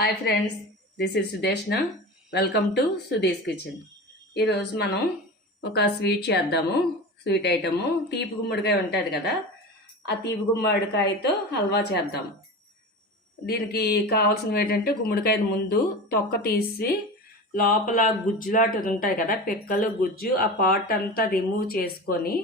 Hi friends, this is Sudeshna. Welcome to Sudhi's kitchen. ఈరోజు మనం ఒక స్వీట్ చేద్దాము. స్వీట్ ఐటము తీపి గుమ్మడికాయ ఉంటుంది కదా, ఆ తీపి గుమ్మడికాయతో హల్వా చేద్దాం. దీనికి కావాల్సినవి ఏంటంటే గుమ్మడికాయ ముందు తొక్క తీసి లోపల గుజ్జులాంటివి ఉంటాయి కదా, పిక్కలు గుజ్జు, ఆ పార్ట్ అంతా రిమూవ్ చేసుకొని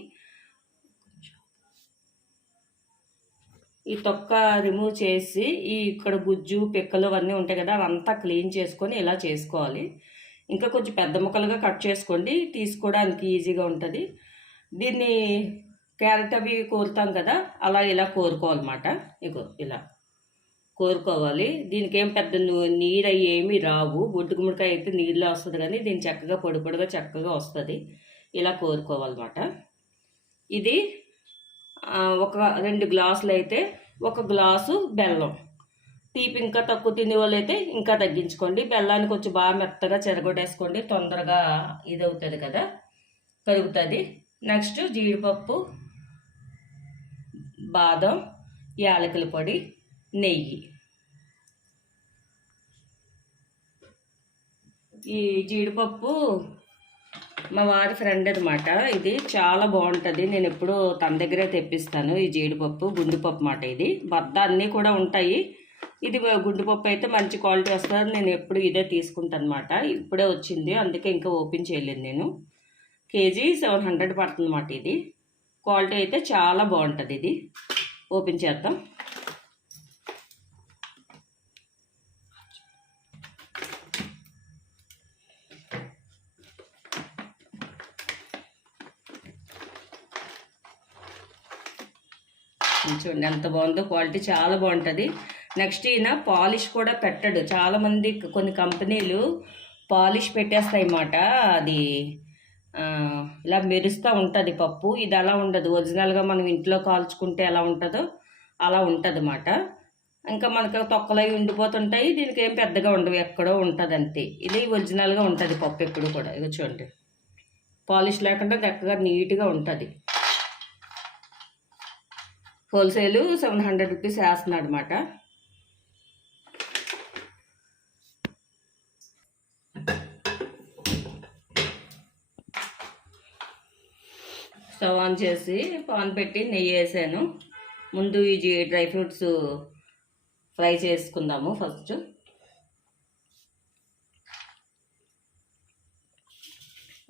ఈ తొక్క రిమూవ్ చేసి ఇక్కడ గుజ్జు పిక్కలు అవన్నీ ఉంటాయి కదా, అవంతా క్లీన్ చేసుకొని ఇలా చేసుకోవాలి. ఇంకా కొంచెం పెద్ద ముక్కలుగా కట్ చేసుకోండి, తీసుకోవడానికి ఈజీగా ఉంటుంది. దీన్ని క్యారెట్ అవి కోరుతాం కదా, అలా ఇలా కోరుకోవాలన్నమాట. ఇగో ఇలా కోరుకోవాలి. దీనికి ఏం పెద్ద నీరు అవి ఏమీ రావు. బొడ్డు గుమ్మడికాయ అయితే నీళ్ళలో వస్తుంది, కానీ దీన్ని చక్కగా పొడి పొడిగా చక్కగా వస్తుంది. ఇలా కోరుకోవాలన్నమాట. ఇది ఒక 2 గ్లాసులు అయితే 1 గ్లాసు బెల్లం. తీపి ఇంకా తక్కువ తినే వాళ్ళు అయితే ఇంకా తగ్గించుకోండి. బెల్లాన్ని కొంచెం బాగా మెత్తగా చెరగొట్టేసుకోండి, తొందరగా ఇది అవుతుంది కదా, కరుగుతుంది. నెక్స్ట్ జీడిపప్పు, బాదం, యాలకుల పొడి, నెయ్యి. ఈ జీడిపప్పు మా వారి ఫ్రెండ్ అనమాట. ఇది చాలా బాగుంటుంది. నేను ఎప్పుడు తన దగ్గరే తెప్పిస్తాను. ఈ జీడిపప్పు గుండుపప్పు మాట. ఇది బద్ద అన్నీ కూడా ఉంటాయి. ఇది గుండుపప్పు అయితే మంచి క్వాలిటీ వస్తుంది. నేను ఎప్పుడు ఇదే తీసుకుంటాను అనమాట. ఇప్పుడే వచ్చింది, అందుకే ఇంకా ఓపెన్ చేయలేదు నేను. కేజీ 700 పడుతుంది అన్నమాట. ఇది క్వాలిటీ అయితే చాలా బాగుంటుంది. ఇది ఓపెన్ చేద్దాం. చూడండి ఎంత బాగుందో, క్వాలిటీ చాలా బాగుంటుంది. నెక్స్ట్ ఈయన పాలిష్ కూడా పెట్టడు. చాలామంది కొన్ని కంపెనీలు పాలిష్ పెట్టేస్తాయి అన్నమాట. అది ఇలా మెరుస్తూ ఉంటుంది పప్పు. ఇది అలా ఉండదు. ఒరిజినల్గా మనం ఇంట్లో కాల్చుకుంటే ఎలా ఉంటుందో అలా ఉంటుంది అన్నమాట. ఇంకా మనకు తొక్కలవి ఉండిపోతుంటాయి. దీనికి ఏం పెద్దగా ఉండవు, ఎక్కడో ఉంటుంది అంతే. ఇది ఒరిజినల్గా ఉంటుంది పప్పు ఎప్పుడు కూడా. ఇక చూడండి, పాలిష్ లేకుండా చక్కగా నీట్గా ఉంటుంది. హోల్సేలు 700 రూపీస్ వేస్తున్నాడు అనమాట. స్టవ్ ఆన్ చేసి పాన్ పెట్టి నెయ్యి వేసాను. ముందు ఈ డ్రై ఫ్రూట్స్ ఫ్రై చేసుకుందాము. ఫస్ట్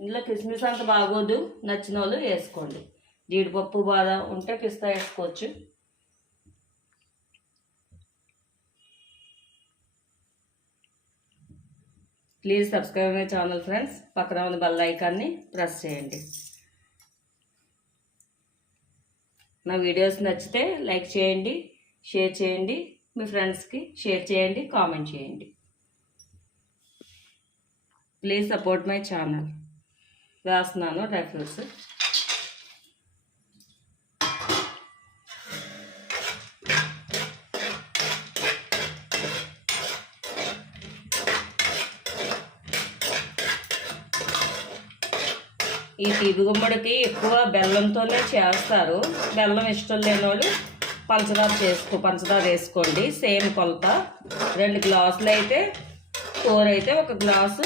ఇందులో కిస్మిస్ అంత బాగోదు, నచ్చిన వాళ్ళు వేసుకోండి. జీడిపప్పు బాదం ఉంటే పిస్తా వేసుకోవచ్చు. Please subscribe my channel friends. పక్కన ఉన్న బెల్ ఐకాన్ని ప్రెస్ చేయండి. నా వీడియోస్ నచ్చితే లైక్ చేయండి, షేర్ చేయండి, మీ ఫ్రెండ్స్కి షేర్ చేయండి, కామెంట్ చేయండి. Please support my channel. వేస్తున్నాను డ్రై ఫ్రూట్స్. ఈ తీపి గుమ్మడికి ఎక్కువ బెల్లంతోనే చేస్తారు. బెల్లం ఇష్టం లేని వాళ్ళు పంచదార వేసుకోండి. సేమ్ కొలత. 2 గ్లాసులు అయితే, 4 అయితే 1 గ్లాసు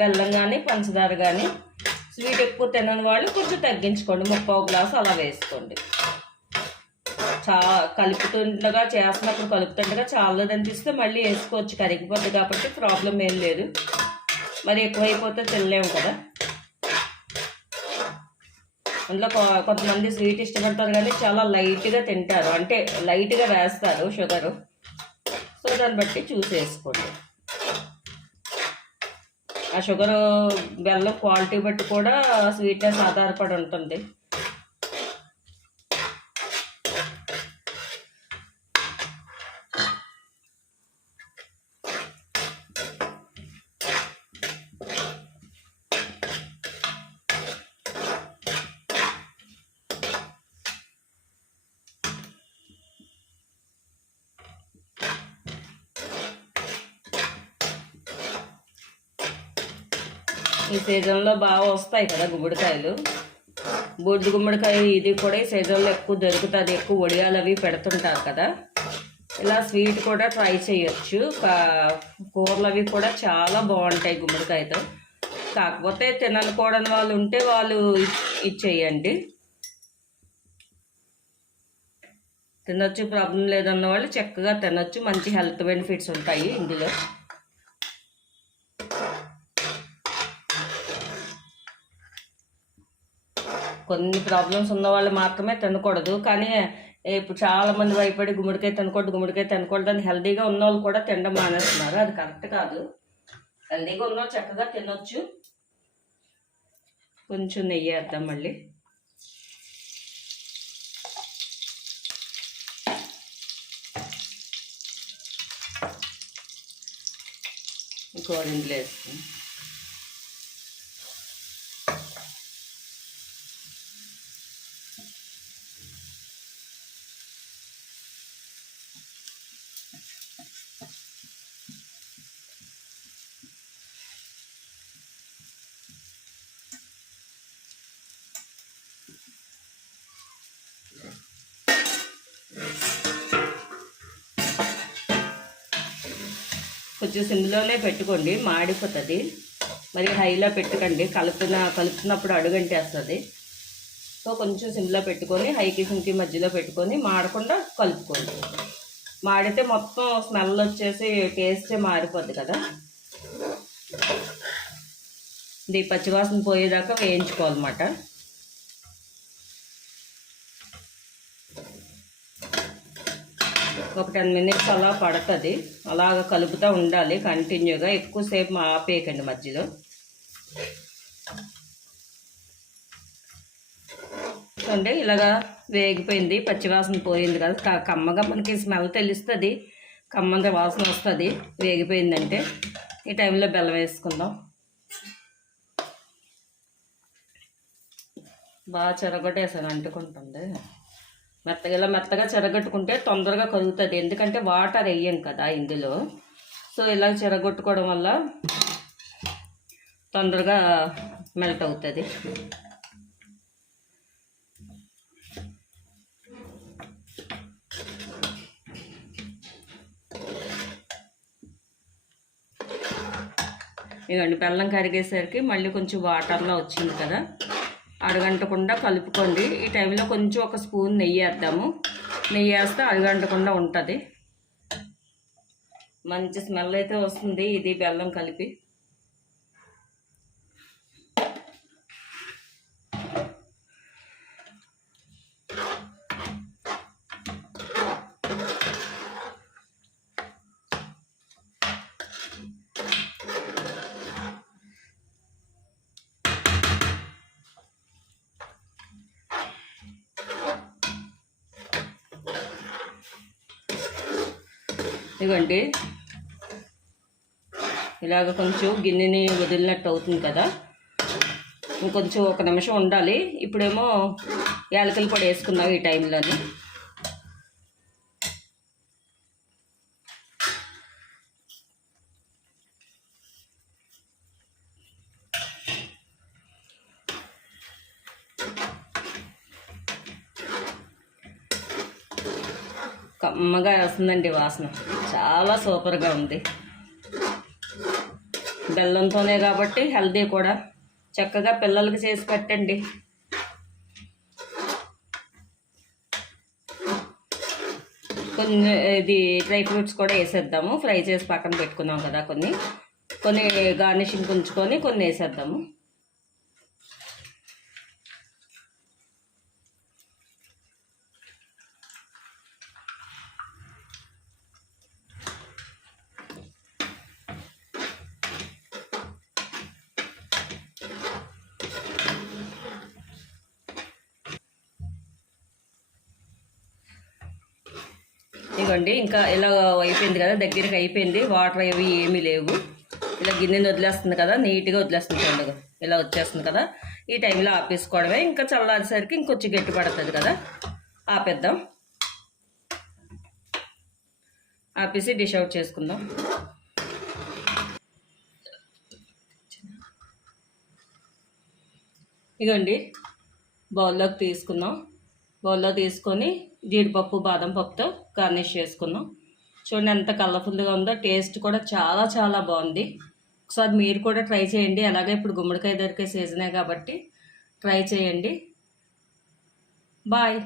బెల్లం కానీ పంచదార కానీ. స్వీట్ ఎక్కువ తినని వాళ్ళు కొంచెం తగ్గించుకోండి, 3/4 గ్లాసు అలా వేసుకోండి. కలుపుతుండగా చేస్తున్నప్పుడు కలుపుతుండగా చాలా అనిపిస్తే మళ్ళీ వేసుకోవచ్చు, కరిగిపోద్ది కాబట్టి ప్రాబ్లం ఏం లేదు. మరి ఎక్కువైపోతే తినలేము కదా. అందులో కొంతమంది స్వీట్ ఇష్టపడతారు, కానీ చాలా లైట్గా తింటారు, అంటే లైట్గా వేస్తారు షుగరు. సో దాన్ని బట్టి చూసి వేసుకోండి. ఆ షుగరు బెల్లం క్వాలిటీ బట్టి కూడా స్వీట్నెస్ ఆధారపడి ఉంటుంది. ఈ సీజన్లో బాగా వస్తాయి కదా గుమ్మడికాయలు. బొడ్డు గుమ్మడికాయ ఇది కూడా ఈ సీజన్లో ఎక్కువ దొరుకుతుంది. ఎక్కువ వడియాలు అవి పెడుతుంటారు కదా, ఇలా స్వీట్ కూడా ట్రై చేయొచ్చు. కూరలు అవి కూడా చాలా బాగుంటాయి గుమ్మడికాయతో. కాకపోతే తినకూడని వాళ్ళు ఉంటే వాళ్ళు ఇచ్చేయండి. తినొచ్చు, ప్రాబ్లం లేదన్న వాళ్ళు చక్కగా తినొచ్చు. మంచి హెల్త్ బెనిఫిట్స్ ఉంటాయి ఇందులో. కొన్ని ప్రాబ్లమ్స్ ఉన్న వాళ్ళు మాత్రమే తినకూడదు. కానీ ఇప్పుడు చాలామంది భయపడి గుమ్మడికాయ తినకూడదు అని హెల్తీగా ఉన్న వాళ్ళు కూడా తినడం మానేస్తున్నారు. అది కరెక్ట్ కాదు. హెల్తీగా ఉన్న చక్కగా తినొచ్చు. కొంచెం నెయ్యి వేద్దాం మళ్ళీ. ఇంకో ఇంట్లో వేస్తాం. కొంచెం సిమ్లోనే పెట్టుకోండి, మాడిపోతుంది. మరి హైలో పెట్టకండి, కలుపుతున్నప్పుడు అడుగంటేస్తుంది. సో కొంచెం సిమ్లో పెట్టుకొని హైకి సిమ్కి మధ్యలో పెట్టుకొని మాడకుండా కలుపుకోండి. మాడితే మొత్తం స్మెల్ వచ్చేసి టేస్టే మారిపోద్ది కదా. ఇది పచ్చివాసన పోయేదాకా వేయించుకోవాలన్నమాట. ఒక 10 మినిట్స్ అలా పడుతుంది. అలాగ కలుపుతూ ఉండాలి కంటిన్యూగా. ఎక్కువసేపు ఆపేయకండి మధ్యలో. చూడండి ఇలాగా వేగిపోయింది, పచ్చివాసన పోయింది కదా. కమ్మగా మనకి స్మెల్ తెలుస్తుంది, కమ్మంగా వాసన వస్తుంది వేగిపోయిందంటే. ఈ టైంలో బెల్లం వేసుకుందాం. బాగా చెరగొట్టేసాను, అంటుకుంటుంది. మెత్తగా చెరగొట్టుకుంటే తొందరగా కరుగుతుంది. ఎందుకంటే వాటర్ వేయం కదా ఇందులో. సో ఇలా చెరగొట్టుకోవడం వల్ల తొందరగా మెల్ట్ అవుతుంది. ఇదిగోండి బెల్లం కరిగేసరికి మళ్ళీ కొంచెం వాటర్లో వచ్చింది కదా. అడుగంటకుండా కలుపుకోండి. ఈ టైంలో కొంచెం ఒక స్పూన్ నెయ్యి వేద్దాము. నెయ్యి వేస్తే అడుగంటకుండా ఉంటుంది. మంచి స్మెల్ అయితే వస్తుంది ఇది బెల్లం కలిపి. ఇదిగోండి ఇలాగ కొంచెం గిన్నెని వదిలినట్టు అవుతుంది కదా. ఇంకొంచెం 1 నిమిషం ఉండాలి. ఇప్పుడేమో యాలకులు పొడి వేసుకున్నాం ఈ టైంలోని. కమ్మగా వస్తుందండి వాసన, చాలా సూపర్గా ఉంది. బెల్లంతోనే కాబట్టి హెల్దీ కూడా. చక్కగా పిల్లలకి చేసి పెట్టండి. కొన్ని ఇది డ్రై ఫ్రూట్స్ కూడా వేసేద్దాము. ఫ్రై చేసి పక్కన పెట్టుకున్నాం కదా, కొన్ని గార్నిషింగ్ ఉంచుకొని కొన్ని వేసేద్దాము. ఇదిగోండి ఇంకా ఇలా అయిపోయింది కదా, దగ్గరికి అయిపోయింది. వాటర్ అవి ఏమీ లేవు. ఇలా గిన్నెని వదిలేస్తుంది కదా, నీట్గా వదిలేస్తుంది. చూడండి ఇలా వచ్చేస్తుంది కదా. ఈ టైంలో ఆపేసుకోవడమే. ఇంకా చల్లారేసరికి ఇంకొంచెం గట్టి పడుతుంది కదా, ఆపేద్దాం. ఆపేసి డిష్ అవుట్ చేసుకుందాం. ఇదిగోండి బౌల్లోకి తీసుకుందాం. బౌల్లో తీసుకొని జీడిపప్పు బాదం పప్పుతో గార్నిష్ చేసుకుందాం. చూడండి ఎంత కలర్ఫుల్గా ఉందో, టేస్ట్ కూడా చాలా చాలా బాగుంది. ఒకసారి మీరు కూడా ట్రై చేయండి. అలాగే ఇప్పుడు గుమ్మడికాయ దొరికే సీజనే కాబట్టి ట్రై చేయండి. బాయ్.